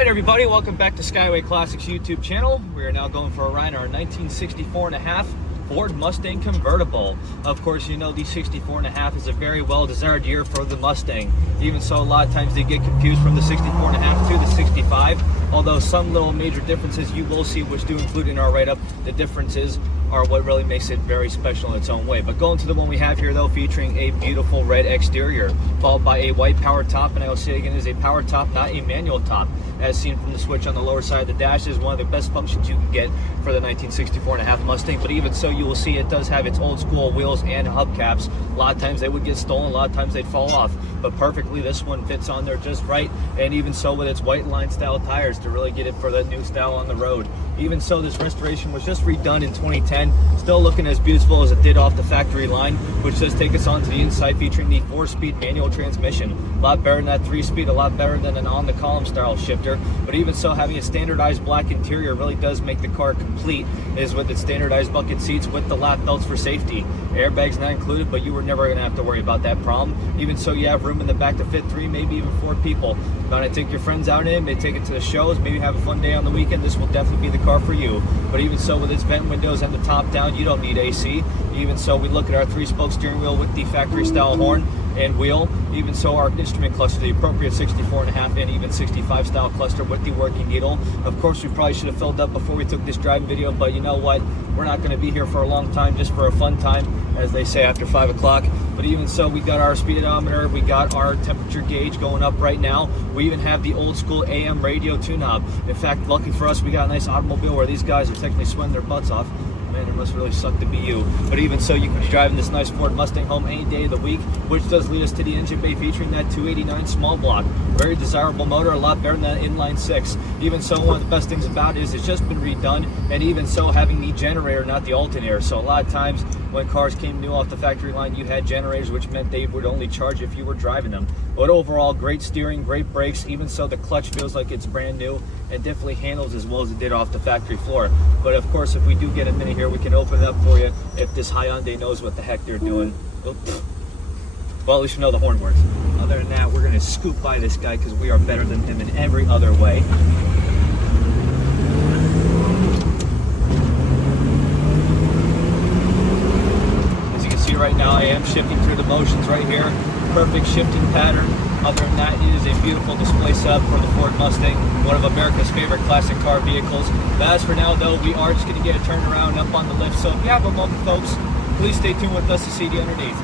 Alright everybody, welcome back to Skyway Classics YouTube channel. We are now going for a ride in our 1964.5 Ford Mustang Convertible. Of course, you know the 64.5 is a very well-desired year for the Mustang. Even so, a lot of times they get confused from the 64.5 to the 65. Although some little major differences you will see, which do include in our write-up, the differences are what really makes it very special in its own way. But going to the one we have here though, featuring a beautiful red exterior, followed by a white power top, and I will say again, is a power top, not a manual top. As seen from the switch on the lower side of the dash, is one of the best functions you can get for the 1964.5 Mustang. But even so, you will see it does have its old school wheels and hubcaps. A lot of times they would get stolen, a lot of times they'd fall off, but perfectly this one fits on there just right. And even so, with its white line style tires to really get it for the new style on the road. Even so, this restoration was just redone in 2010, still looking as beautiful as it did off the factory line, which does take us on to the inside, featuring the 4-speed manual transmission. A lot better than that 3-speed, a lot better than an on-the-column style shifter. But even so, having a standardized black interior really does make the car complete, is with its standardized bucket seats with the lap belts for safety. Airbags not included, but you were never going to have to worry about that problem. Even so, you have room in the back to fit 3, maybe even 4 people. You want to take your friends out in it, maybe take it to the shows, maybe have a fun day on the weekend, this will definitely be the car for you. But even so, with its vent windows and the top down, you don't need AC. Even so, we look at our 3-spoke steering wheel with the factory style horn and wheel. Even so, our instrument cluster, the appropriate 64.5 and even 65 style cluster with the working needle. Of course, we probably should have filled up before we took this driving video, but you know what? We're not going to be here for a long time, just for a fun time, as they say, after 5 o'clock. But even so, we got our speedometer, we got our temperature gauge going up right now. We even have the old school AM radio tune knob. In fact, lucky for us, we got a nice automobile where these guys are technically sweating their butts off. Man, it must really suck to be you. But even so, you can be driving this nice Ford Mustang home any day of the week, which does lead us to the engine bay, featuring that 289 small block. Very desirable motor, a lot better than that inline 6. Even so, one of the best things about it is it's just been redone, and even so, having the generator, not the alternator. So a lot of times when cars came new off the factory line, you had generators, which meant they would only charge if you were driving them. But overall, great steering, great brakes. Even so, the clutch feels like it's brand new and definitely handles as well as it did off the factory floor. But of course, if we do get a minute here, we can open it up for you if this Hyundai knows what the heck they're doing. Oops. Well, at least you know the horn works. Other than that, we're going to scoot by this guy because we are better than him in every other way. As you can see right now, I am shifting through the motions right here. Perfect shifting pattern. Other than that, it is a beautiful display setup for the Ford Mustang, one of America's favorite classic car vehicles. But as for now, though, we are just going to get a turn around up on the lift. So if you have a moment, folks, please stay tuned with us to see the underneath.